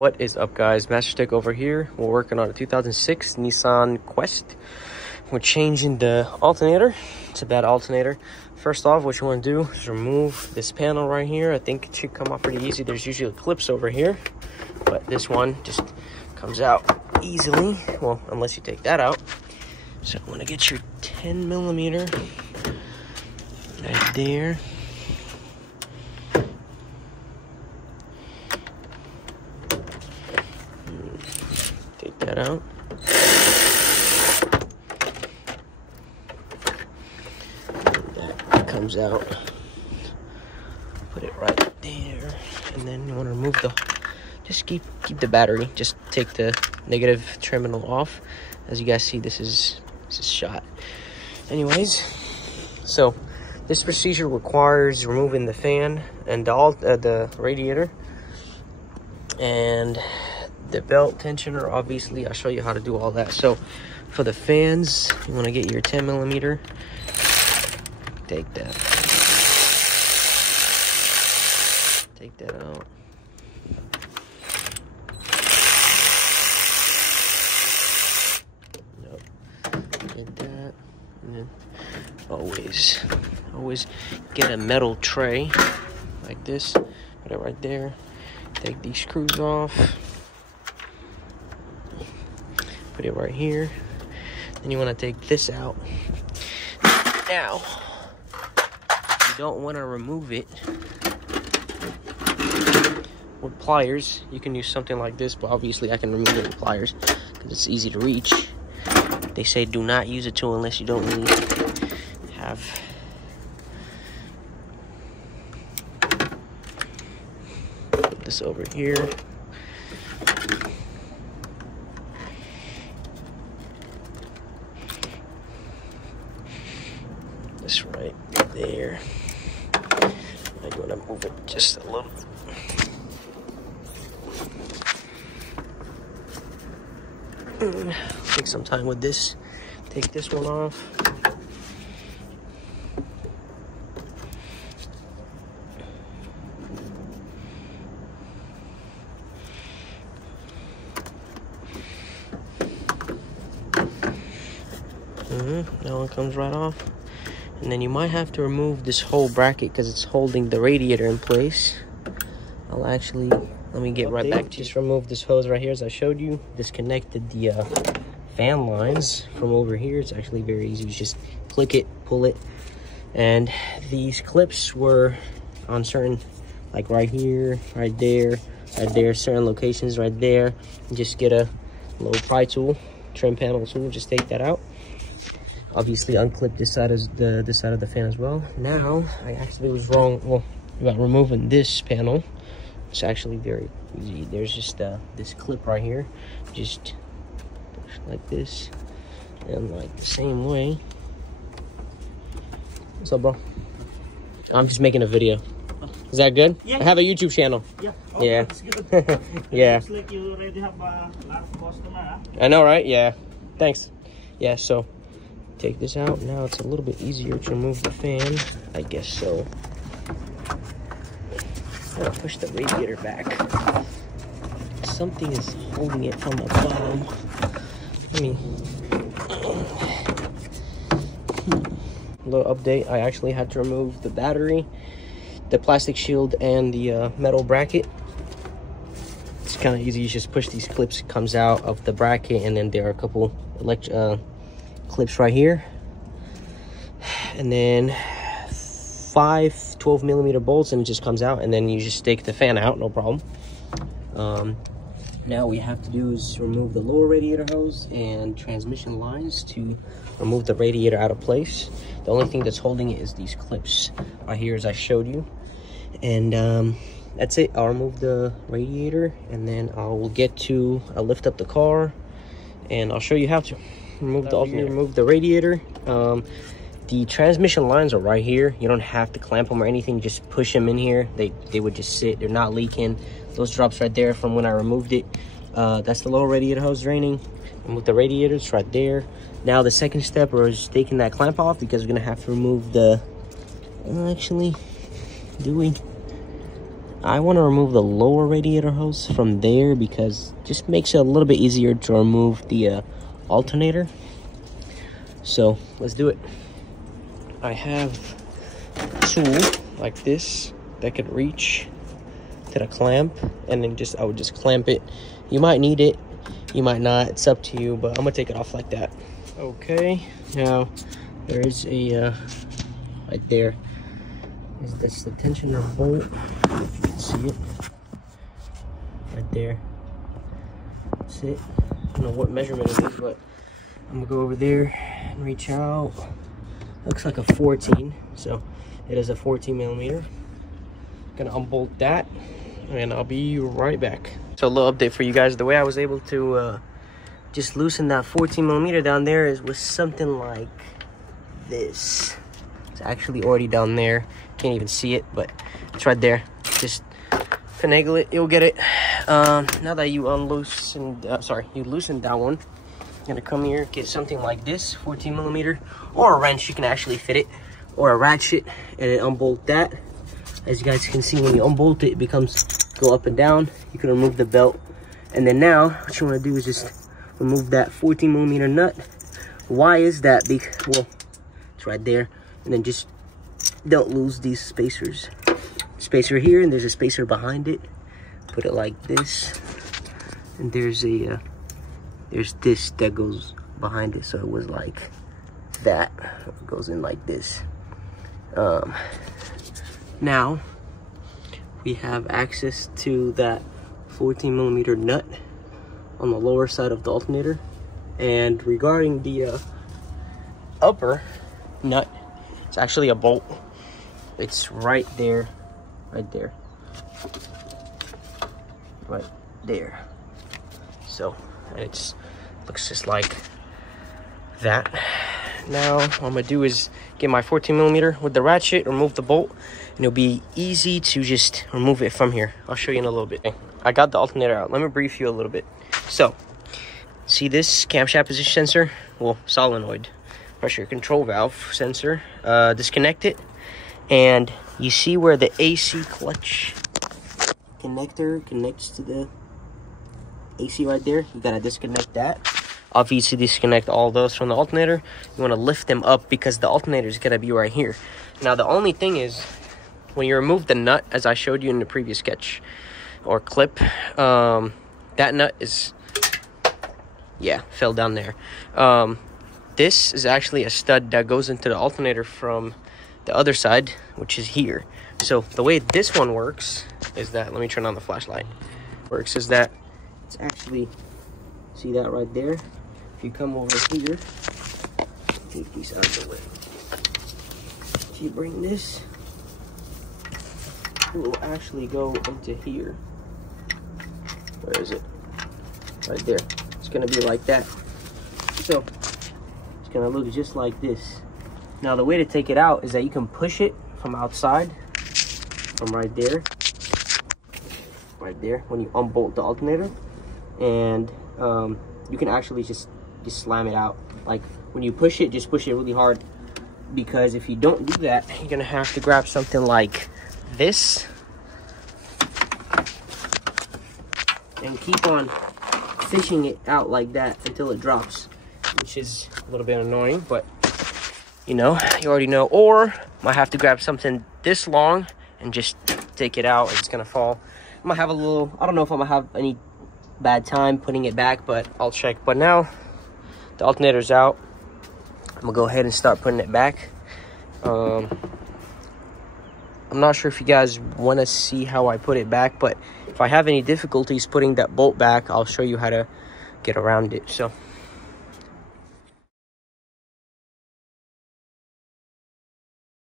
What is up, guys? Master Stick over here. We're working on a 2006 Nissan Quest. We're changing the alternator. It's a bad alternator. First off, what you want to do is remove this panel right here. I think it should come off pretty easy. There's usually clips over here, but this one just comes out easily. Well, unless you take that out. So I want to get your 10mm right there. Take that out. That comes out. Put it right there, and then you want to remove the. Just keep the battery. Just take the negative terminal off. As you guys see, this is shot. Anyways, so this procedure requires removing the fan and the radiator and the belt tensioner. Obviously, I'll show you how to do all that. So for the fans, you want to get your 10mm. Take that out. Nope. Get that. And then always get a metal tray like this. Put it right there. Take these screws off. Put it right here. Then you want to take this out. Now, you don't want to remove it with pliers. You can use something like this, but obviously I can remove it with pliers because it's easy to reach. They say do not use a tool unless you don't really have. Put this over here. This right there. I'm going to move it just a little. Take some time with this. Take this one off. That one comes right off. And then you might have to remove this whole bracket because it's holding the radiator in place. I'll actually, let me get right back to you. Just remove this hose right here as I showed you. Disconnected the fan lines from over here. It's actually very easy. You just click it, pull it. And these clips were on certain, like right here, right there, certain locations right there. And just get a little pry tool, trim panel tool, just take that out. Obviously unclip this side of the fan as well. Now I actually was wrong about removing this panel. It's actually very easy. There's just this clip right here. Just push like this and like the same way. What's up, bro? I'm just making a video. Is that good? Yeah. I have a YouTube channel. Yeah. Oh, yeah. That's good. Yeah. Looks like you already have a lot of customer, huh? I know, right? Yeah. Thanks. Yeah. So take this out. Now it's a little bit easier to remove the fan. I guess so. I'm gonna push the radiator back. Something is holding it from the bottom. Let me. A little update. I actually had to remove the battery, the plastic shield, and the metal bracket. It's kind of easy. You just push these clips. It comes out of the bracket, and then there are a couple clips right here, and then 5 12mm bolts, and it just comes out, and then you just take the fan out, no problem. Now what we have to do is remove the lower radiator hose and transmission lines to remove the radiator out of place. The only thing that's holding it is these clips right here, as I showed you. And that's it. I'll remove the radiator, and then I'll lift up the car, and I'll show you how to remove the alternator, remove the radiator. The transmission lines are right here. You don't have to clamp them or anything. Just push them in here. They would just sit. They're not leaking. Those drops right there from when I removed it. That's the lower radiator hose draining. Remove the radiators right there. Now the second step is taking that clamp off, because we're gonna have to remove the. Actually, do we? I want to remove the lower radiator hose from there because it just makes it a little bit easier to remove the alternator. So let's do it. I have a tool like this that could reach to the clamp, and then I would just clamp it. You might need it, you might not, it's up to you, but I'm gonna take it off like that. Okay, now there is a right there is this the tensioner bolt, if you can see it right there. That's it. I don't know what measurement it is, but I'm gonna go over there and reach out. Looks like a 14, so it is a 14 millimeter. Gonna unbolt that and I'll be right back. So a little update for you guys. The way I was able to just loosen that 14 millimeter down there is with something like this. It's actually already down there. Can't even see it, but it's right there. Just finagle it, you'll get it. Now that you loosened that one, you're gonna come here, get something like this, 14 millimeter, or a wrench. You can actually fit it, or a ratchet, and then unbolt that. As you guys can see, when you unbolt it, it becomes go up and down. You can remove the belt, and then now what you want to do is just remove that 14 millimeter nut. Why is that? Because, well, it's right there, and then just don't lose these spacers. Spacer here, and there's a spacer behind it. Put it like this, and there's this that goes behind it, so it was like that. It goes in like this. Now we have access to that 14 millimeter nut on the lower side of the alternator, and regarding the upper nut, it's actually a bolt. It's right there, right there, right there. So, and it's looks just like that. Now what I'm gonna do is get my 14 millimeter with the ratchet, remove the bolt, and it'll be easy to just remove it from here. I'll show you in a little bit. I got the alternator out. Let me brief you a little bit. So, see this camshaft position sensor? Well, solenoid pressure control valve sensor. Disconnect it, and you see where the AC clutch connector connects to the AC right there? You gotta disconnect that. Obviously disconnect all those from the alternator. You want to lift them up because the alternator is going to be right here. Now the only thing is, when you remove the nut, as I showed you in the previous sketch or clip, that nut is, yeah, fell down there. This is actually a stud that goes into the alternator from the other side, which is here. So the way this one works is that, let me turn on the flashlight, works is that it's actually, see that right there? If you come over here, take these out of the way. If you bring this, it will actually go into here. Where is it? Right there. It's gonna be like that. So it's gonna look just like this. Now the way to take it out is that you can push it from outside, from right there, when you unbolt the alternator, and you can actually just slam it out. Like when you push it, just push it really hard, because if you don't do that, you're gonna have to grab something like this and keep on fishing it out like that until it drops, which is a little bit annoying, but you know, you already know. Or might have to grab something this long and just take it out. It's gonna fall. I might have a little, I don't know if I'm gonna have any bad time putting it back, but I'll check. But now the alternator's out, I'm gonna go ahead and start putting it back. I'm not sure if you guys want to see how I put it back, but if I have any difficulties putting that bolt back, I'll show you how to get around it. So